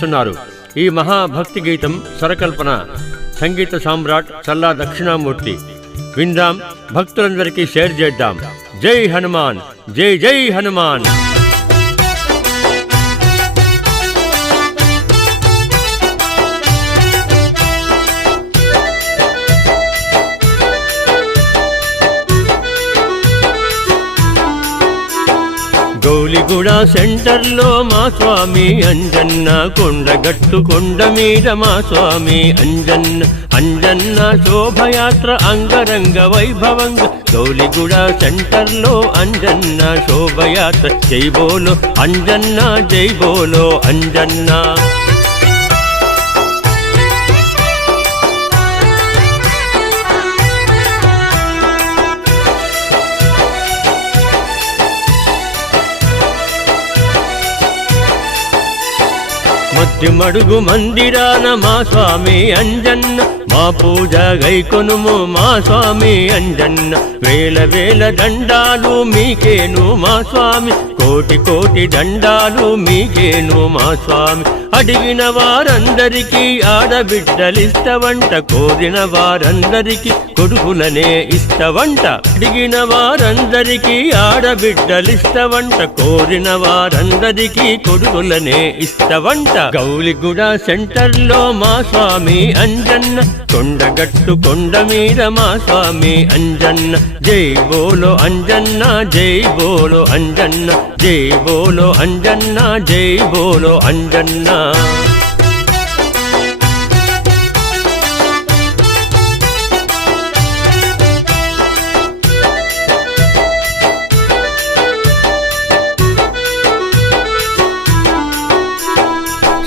సమర్పిస్తున్నారు. ఈ మహాభక్తి గీతం స్వరకల్పన సంగీత సామ్రాట్ చల్లా దక్షిణామూర్తి. విందాం, భక్తులందరికీ షేర్ చేద్దాం. జై హనుమాన్, జై జై హనుమాన్. గౌలిగూడ సెంటర్లో మా స్వామి అంజన్న, కొండగట్టు కొండ మీద మా స్వామి అంజన్న. అంజన్న శోభయాత్ర అంగరంగ వైభవంగా గౌలిగూడ సెంటర్లో అంజన్న శోభయాత్ర. జై బోలో అంజన్న, జై బోలో అంజన్న. మధ్యమడుగు మందిరాన మా స్వామి అంజన్న, మా పూజ గైకొనుము మా స్వామి అంజన్న. వేల వేల దండాలు మీకేను మా స్వామి, కోటి కోటి దండాలు మీకేను మా స్వామి. అడిగిన వారందరికీ ఆడబిడ్డలిస్తవంట, కోరిన వారందరికీ కొడుకులనే ఇస్తవంట. అడిగిన వారందరికీ ఆడబిడ్డలిస్తవంట, కోరిన వారందరికీ కొడుకులనే ఇస్తవంట. గౌలిగూడ సెంటర్లో మా స్వామి అంజన్న, కొండగట్టు కొండ మీద మా స్వామి అంజన్న. జై బోలో అంజన్న, జై బోలో అంజన్న, జై బోలో అంజన్న, జై బోలో అంజన్న.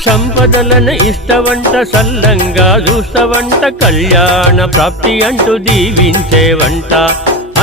సంపదలను ఇస్తవంట, సల్లంగా చూస్తవంట, కళ్యాణ ప్రాప్తి అంటూ దీవించేవంట.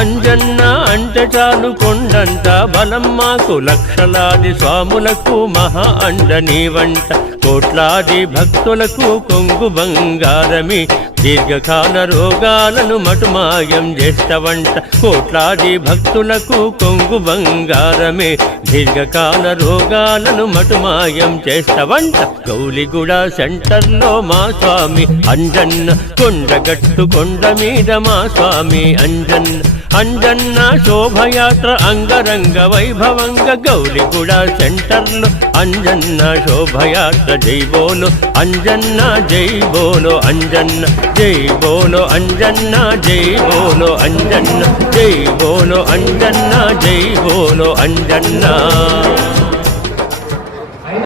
అంజన్న అంటే చాలు కొండంత బలం మాకు, లక్షలాది స్వాములకు మహా అండని వంట. కోట్లాది భక్తులకు కొంగు బంగారమి, దీర్ఘకాల రోగాలను మటుమాయం చేస్తవంట. కోట్లాది భక్తులకు కొంగు బంగారమే, దీర్ఘకాల రోగాలను మటుమాయం చేస్తవంట. గౌలిగూడ సెంటర్లో మా స్వామి అంజన్న, కొండగట్టు కొండ మీద మా స్వామి అంజన్న. అంజన్న శోభయాత్ర అంగరంగ వైభవంగా గౌలిగూడ సెంటర్లో అంజన్న శోభయాత్ర. జై బోలో అంజన్న, జై బోలో అంజన్న, జై బోలో అంజన్న, జై బోలో అంజన్న, జై బోలో అంజన్న, జై బోలో అంజన్న.